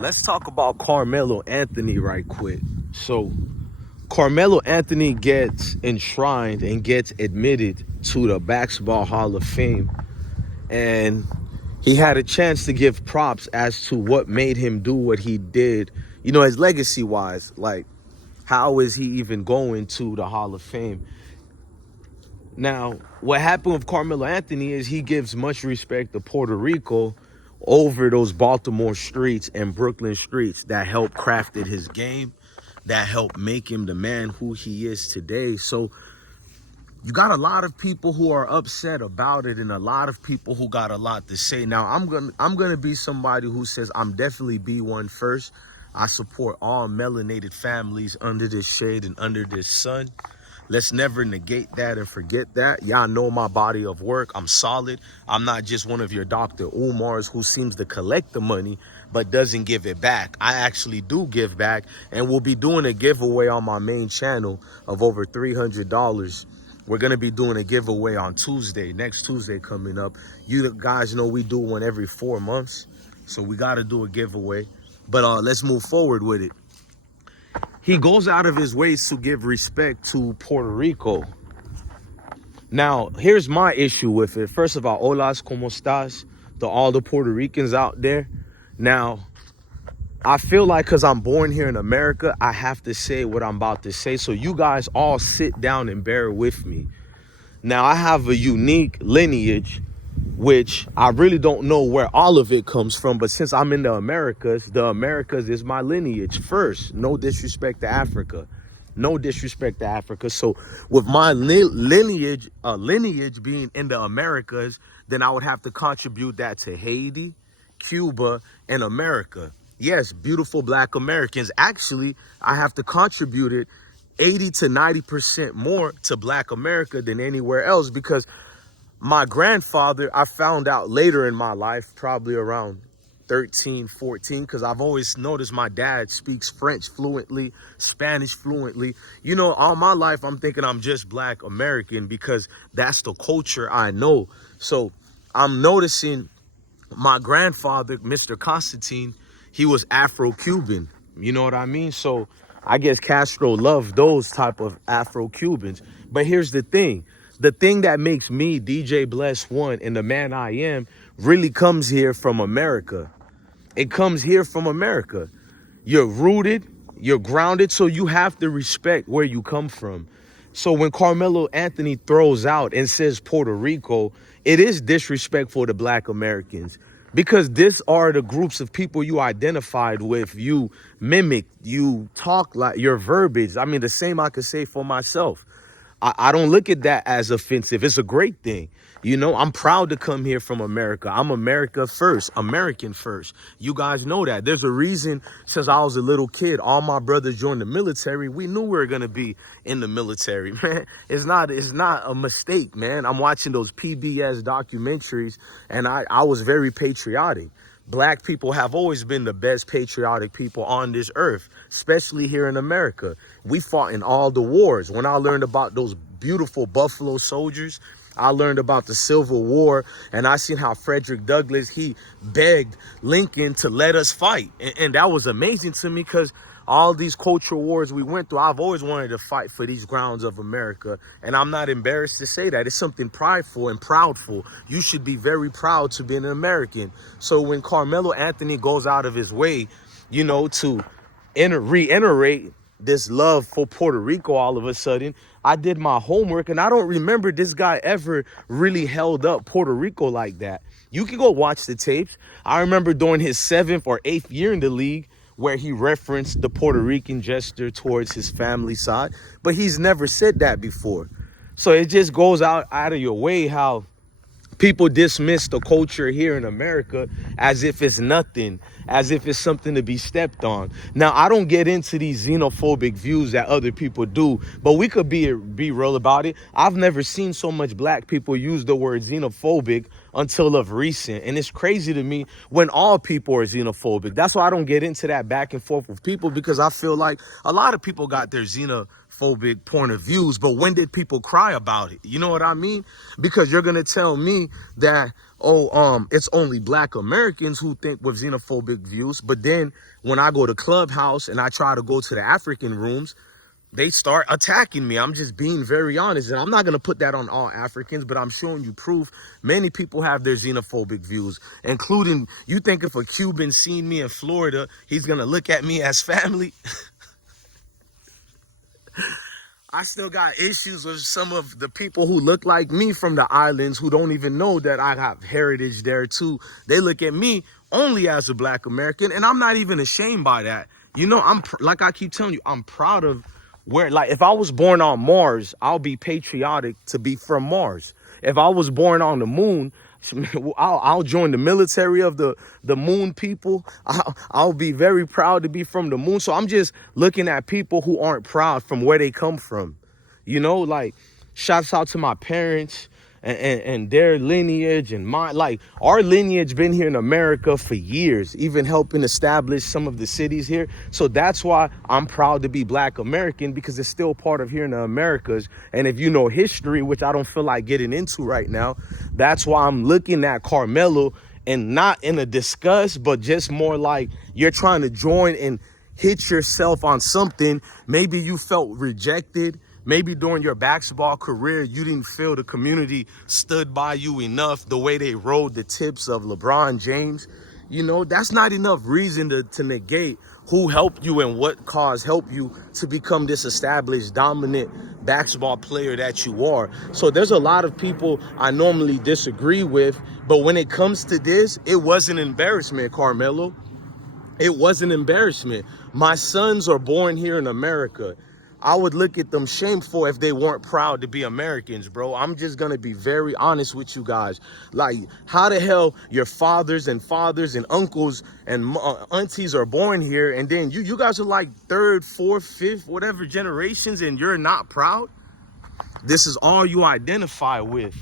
let's talk about Carmelo Anthony right quick. So Carmelo Anthony gets enshrined and gets admitted to the Basketball Hall of Fame. And he had a chance to give props as to what made him do what he did, you know, his legacy wise. Like, how is he even going to the Hall of Fame? Now, what happened with Carmelo Anthony is he gives much respect to Puerto Rico over those Baltimore streets and Brooklyn streets that helped crafted his game, that helped make him the man who he is today. So you got a lot of people who are upset about it and a lot of people who got a lot to say. Now, I'm gonna be somebody who says I'm definitely B1 first. I support all melanated families under this shade and under this sun. Let's never negate that and forget that. Y'all know my body of work. I'm solid. I'm not just one of your Dr. Umars who seems to collect the money but doesn't give it back. I actually do give back, and we'll be doing a giveaway on my main channel of over $300. We're going to be doing a giveaway on Tuesday, next Tuesday coming up. You guys know we do one every 4 months, so we got to do a giveaway. But let's move forward with it. He goes out of his ways to give respect to Puerto Rico. Now, here's my issue with it. First of all, holas, ¿cómo estás? To all the Puerto Ricans out there. Now, I feel like because I'm born here in America, I have to say what I'm about to say. So you guys all sit down and bear with me. Now, I have a unique lineage, which I really don't know where all of it comes from. But since I'm in the Americas is my lineage first. No disrespect to Africa. No disrespect to Africa. So with my lineage being in the Americas, then I would have to contribute that to Haiti, Cuba, and America. Yes, beautiful black Americans. Actually, I have to contribute it 80 to 90% more to black America than anywhere else, because my grandfather, I found out later in my life, probably around 13, 14, because I've always noticed my dad speaks French fluently, Spanish fluently. You know, all my life, I'm thinking I'm just black American because that's the culture I know. So I'm noticing my grandfather, Mr. Constantine, he was Afro-Cuban. You know what I mean? So I guess Castro loved those type of Afro-Cubans. But here's the thing. The thing that makes me DJ Bless One and the man I am really comes here from America. It comes here from America. You're rooted, you're grounded, so you have to respect where you come from. So when Carmelo Anthony throws out and says Puerto Rico, it is disrespectful to black Americans, because these are the groups of people you identified with, you mimic, you talk like your verbiage. I mean, the same I could say for myself. I don't look at that as offensive. It's a great thing. You know, I'm proud to come here from America. I'm America first, American first. You guys know that. There's a reason since I was a little kid, all my brothers joined the military. We knew we were going to be in the military, man. It's not a mistake, man. I'm watching those PBS documentaries and I was very patriotic. Black people have always been the best patriotic people on this earth, especially here in America. We fought in all the wars. When I learned about those beautiful Buffalo Soldiers, I learned about the Civil War, and I seen how Frederick Douglass, he begged Lincoln to let us fight. And that was amazing to me, because all these cultural wars we went through, I've always wanted to fight for these grounds of America. And I'm not embarrassed to say that. It's something prideful and proudful. You should be very proud to be an American. So when Carmelo Anthony goes out of his way, you know, to reiterate this love for Puerto Rico all of a sudden, I did my homework, and I don't remember this guy ever really held up Puerto Rico like that. You can go watch the tapes. I remember during his 7th or 8th year in the league, where he referenced the Puerto Rican gesture towards his family side, but he's never said that before. So it just goes out of your way how people dismiss the culture here in America as if it's nothing, as if it's something to be stepped on. Now, I don't get into these xenophobic views that other people do, but we could be real about it. I've never seen so much black people use the word xenophobic until of recent. And it's crazy to me when all people are xenophobic. That's why I don't get into that back and forth with people, because I feel like a lot of people got their xenophobic point of views, but when did people cry about it? You know what I mean? Because you're going to tell me that it's only black Americans who think with xenophobic views. But then when I go to Clubhouse and I try to go to the African rooms, they start attacking me. I'm just being very honest. And I'm not going to put that on all Africans, but I'm showing you proof. Many people have their xenophobic views, including, you think if a Cuban seen me in Florida, he's going to look at me as family? I still got issues with some of the people who look like me from the islands who don't even know that I have heritage there too. They look at me only as a black American, and I'm not even ashamed by that. You know, like I keep telling you, I'm proud of where, like, if I was born on Mars, I'll be patriotic to be from Mars. If I was born on the moon, I'll join the military of the moon people. I'll be very proud to be from the moon. So I'm just looking at people who aren't proud from where they come from. You know, like, shouts out to my parents and their lineage and mine. Like, our lineage been here in America for years, even helping establish some of the cities here. So that's why I'm proud to be black American, because it's still part of here in the Americas. And if you know history, which I don't feel like getting into right now, that's why I'm looking at Carmelo, and not in a disgust, but just more like you're trying to join and hit yourself on something. Maybe you felt rejected. Maybe during your basketball career, you didn't feel the community stood by you enough the way they rode the tips of LeBron James. You know, that's not enough reason to negate who helped you and what cause helped you to become this established, dominant basketball player that you are. So there's a lot of people I normally disagree with, but when it comes to this, it was an embarrassment, Carmelo. It was an embarrassment. My sons are born here in America. I would look at them shameful if they weren't proud to be Americans, bro. I'm just going to be very honest with you guys. Like, how the hell your fathers and uncles and aunties are born here, and then you guys are like third, fourth, fifth, whatever generations, and you're not proud? This is all you identify with.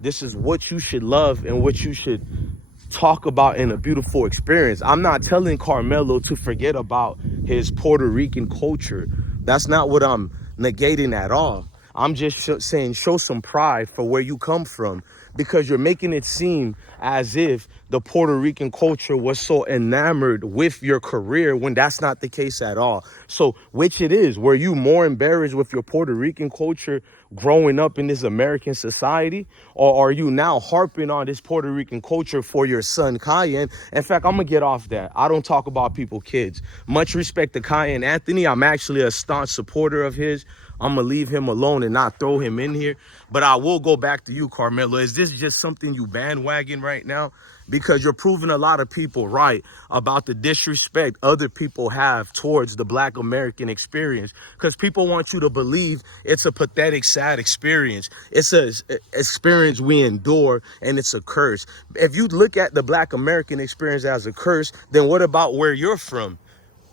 This is what you should love and what you should talk about in a beautiful experience. I'm not telling Carmelo to forget about his Puerto Rican culture. That's not what I'm negating at all. I'm just saying show some pride for where you come from, because you're making it seem as if the Puerto Rican culture was so enamored with your career when that's not the case at all. So which it is? Were you more embarrassed with your Puerto Rican culture growing up in this American society? Or are you now harping on this Puerto Rican culture for your son, Cayenne? In fact, I'm going to get off that. I don't talk about people, kids. Much respect to Cayenne Anthony. I'm actually a staunch supporter of his. I'm going to leave him alone and not throw him in here. But I will go back to you, Carmelo. Is this just something you bandwagon right now? Because you're proving a lot of people right about the disrespect other people have towards the black American experience. Because people want you to believe it's a pathetic, sad experience. It's an experience we endure, and it's a curse. If you look at the black American experience as a curse, then what about where you're from?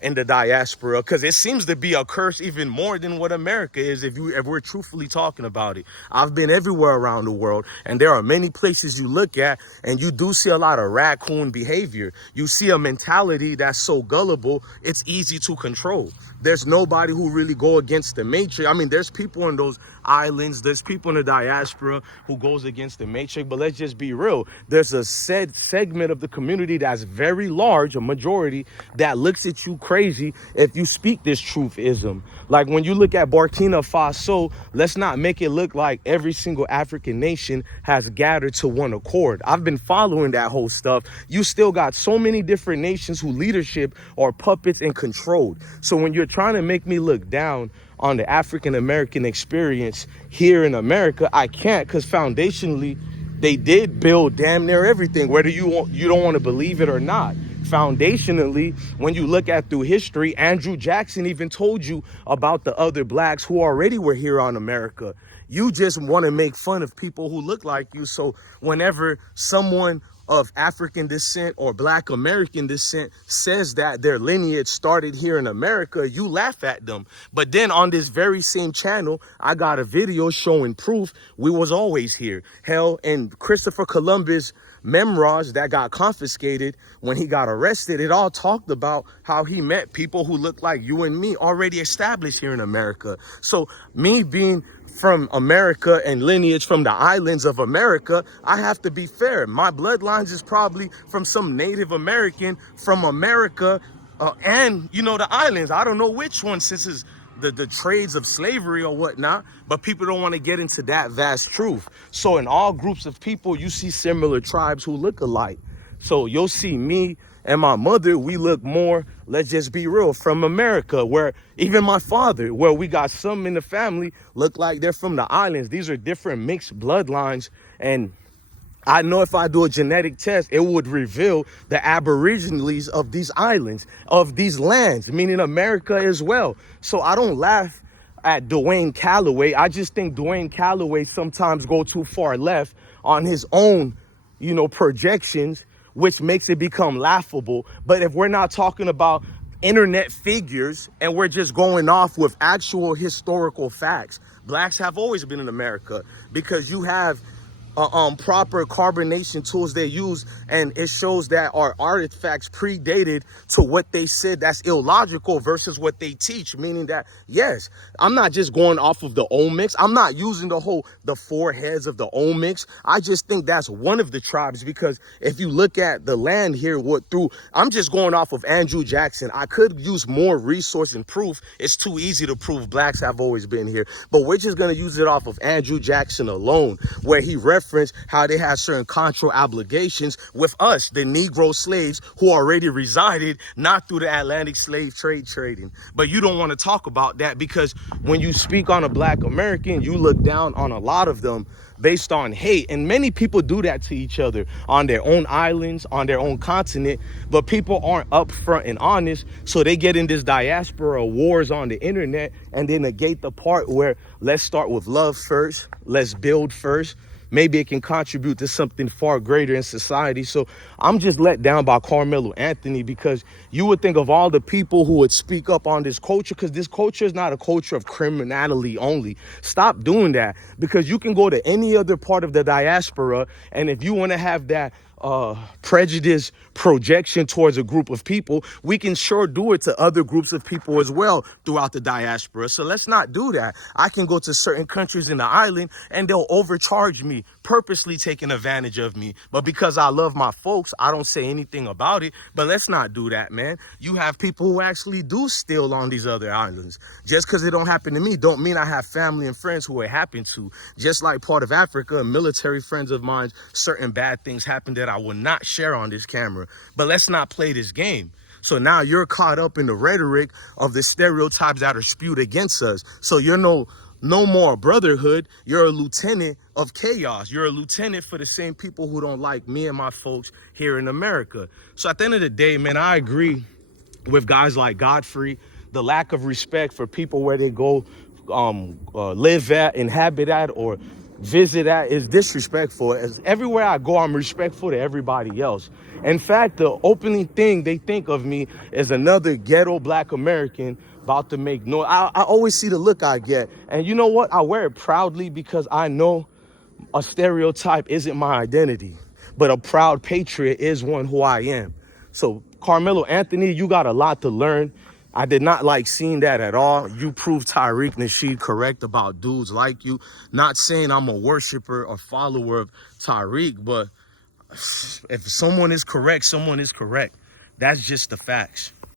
In the diaspora, because it seems to be a curse even more than what America is, if we're truthfully talking about it. I've been everywhere around the world, and there are many places you look at and you do see a lot of raccoon behavior. You see a mentality that's so gullible, it's easy to control. There's nobody who really go against the matrix. I mean, there's people in those islands, there's people in the diaspora who goes against the matrix, but let's just be real. There's a said segment of the community that's very large, a majority, that looks at you crazy if you speak this truthism. Like when you look at Burkina Faso, let's not make it look like every single African nation has gathered to one accord. I've been following that whole stuff. You still got so many different nations who leadership are puppets and controlled. So when you're trying to make me look down on the African American experience here in America, I can't, because foundationally they did build damn near everything, whether you don't want to believe it or not. Foundationally, when you look at through history, Andrew Jackson even told you about the other blacks who already were here on America. You just want to make fun of people who look like you. So whenever someone of African descent or black American descent says that their lineage started here in America, you laugh at them. But then on this very same channel, I got a video showing proof we was always here. Hell, in Christopher Columbus memoirs that got confiscated when he got arrested, it all talked about how he met people who look like you and me already established here in America. So me being from America and lineage from the islands of America, I have to be fair. My bloodlines is probably from some Native American from America and, you know, the islands. I don't know which one, since it's the trades of slavery or whatnot, but people don't want to get into that vast truth. So in all groups of people, you see similar tribes who look alike. So you'll see me and my mother, we look more, let's just be real, from America, where even my father, where we got some in the family, look like they're from the islands. These are different mixed bloodlines. And I know if I do a genetic test, it would reveal the aborigines of these islands, of these lands, meaning America as well. So I don't laugh at Dwayne Calloway. I just think Dwayne Calloway sometimes go too far left on his own, you know, projections, which makes it become laughable. But if we're not talking about internet figures and we're just going off with actual historical facts, blacks have always been in America, because you have proper carbonation tools they use, and it shows that our artifacts predated to what they said. That's illogical versus what they teach, meaning that, yes, I'm not just going off of the omics. I'm not using the four heads of the omics. I just think that's one of the tribes, because if you look at the land here, I'm just going off of Andrew Jackson. I could use more resource and proof. It's too easy to prove blacks have always been here, but we're just going to use it off of Andrew Jackson alone, where he referenced how they had certain contractual obligations with us, the Negro slaves who already resided, not through the Atlantic slave trade trading. But you don't want to talk about that, because when you speak on a black American, you look down on a lot of them based on hate. And many people do that to each other on their own islands, on their own continent, but people aren't upfront and honest. So they get in this diaspora wars on the internet, and they negate the part where let's start with love first, let's build first. Maybe it can contribute to something far greater in society. So I'm just let down by Carmelo Anthony, because you would think of all the people who would speak up on this culture, because this culture is not a culture of criminality only. Stop doing that, because you can go to any other part of the diaspora, and if you want to have that prejudice projection towards a group of people, we can sure do it to other groups of people as well throughout the diaspora. So let's not do that. I can go to certain countries in the island and they'll overcharge me, purposely taking advantage of me. But because I love my folks, I don't say anything about it. But let's not do that, man. You have people who actually do steal on these other islands. Just because it don't happen to me don't mean I have family and friends who it happened to. Just like part of Africa, military friends of mine, certain bad things happen that I will not share on this camera. But let's not play this game. So now you're caught up in the rhetoric of the stereotypes that are spewed against us. So you're no more brotherhood. You're a lieutenant of chaos. You're a lieutenant for the same people who don't like me and my folks here in America. So at the end of the day, man, I agree with guys like Godfrey. The lack of respect for people where they go live at, inhabit at, or visit at is disrespectful. As everywhere I go, I'm respectful to everybody else. In fact, the opening thing they think of me is another ghetto black American about to make noise. I always see the look I get. And you know what? I wear it proudly, because I know a stereotype isn't my identity, but a proud patriot is one who I am. So Carmelo Anthony, you got a lot to learn. I did not like seeing that at all. You proved Tariq Nasheed correct about dudes like you. Not saying I'm a worshiper or follower of Tariq, but if someone is correct, someone is correct. That's just the facts.